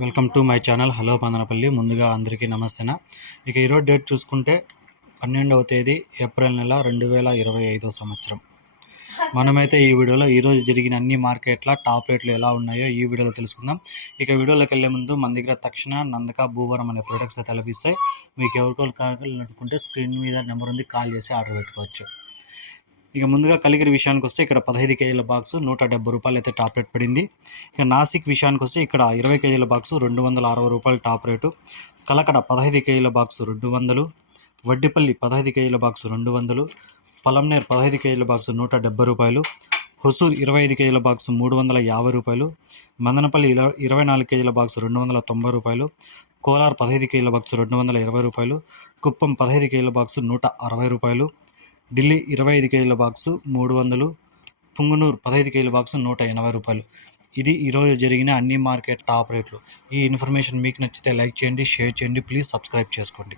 Welcome to my channel. Hello Pandanapalli. ముందుగా అందరికీ నమస్తేనా. ఇక ఈరోజు డేట్ చూసుకుంటే పన్నెండవ తేదీ ఏప్రిల్ నెల రెండు వేల ఇరవై ఐదో సంవత్సరం. మనమైతే ఈ వీడియోలో ఈరోజు జరిగిన అన్ని మార్కెట్ల టాప్ రేట్లు ఎలా ఉన్నాయో ఈ వీడియోలో తెలుసుకుందాం. ఇక వీడియోలోకి వెళ్ళే ముందు మన దగ్గర తక్షణ నందక భూవరం అనే ప్రొడక్ట్స్ అయితే లభిస్తాయి. మీకు ఎవరికో కావాలనుకుంటే స్క్రీన్ మీద నెంబర్ ఉంది కాల్ చేసి ఆర్డర్ పెట్టుకోవచ్చు. ఇక ముందుగా కలిగిరి విషయానికి వస్తే ఇక్కడ పదహైదు కేజీల బాక్స్ నూట డెబ్బై రూపాయలు అయితే టాప్ రేట్ పడింది. ఇక నాసిక్ విషయానికి వస్తే ఇక్కడ ఇరవై కేజీల బాక్స్ రెండు వందల అరవై రూపాయలు టాప్ రేటు. కలకడ పదహైదు కేజీల బాక్స్ రెండు వందలు. వడ్డిపల్లి పదహైదు కేజీల బాక్స్ రెండు వందలు. పలంనేర్ పదహైదు కేజీల బాక్స్ నూట డెబ్బై రూపాయలు. హొసూర్ ఇరవై ఐదు కేజీల బాక్స్ మూడు వందల యాభై రూపాయలు. మందనపల్లి ఇరవై నాలుగు కేజీల బాక్స్ రెండు వందల తొంభై రూపాయలు. కోలార్ పదహైదు కేజీల బాక్స్ రెండు వందల ఇరవై రూపాయలు. కుప్పం పదహైదు కేజీల బాక్స్ నూట అరవై రూపాయలు. ఢిల్లీ ఇరవై ఐదు కేజీల బాక్సు మూడు వందలు పుంగునూరు పదహైదు కేజీల బాక్సు నూట ఎనభై రూపాయలు. ఇది ఈరోజు జరిగిన అన్ని మార్కెట్ టాప్ రేట్లు. ఈ ఇన్ఫర్మేషన్ మీకు నచ్చితే లైక్ చేయండి షేర్ చేయండి ప్లీజ్ సబ్స్క్రైబ్ చేసుకోండి.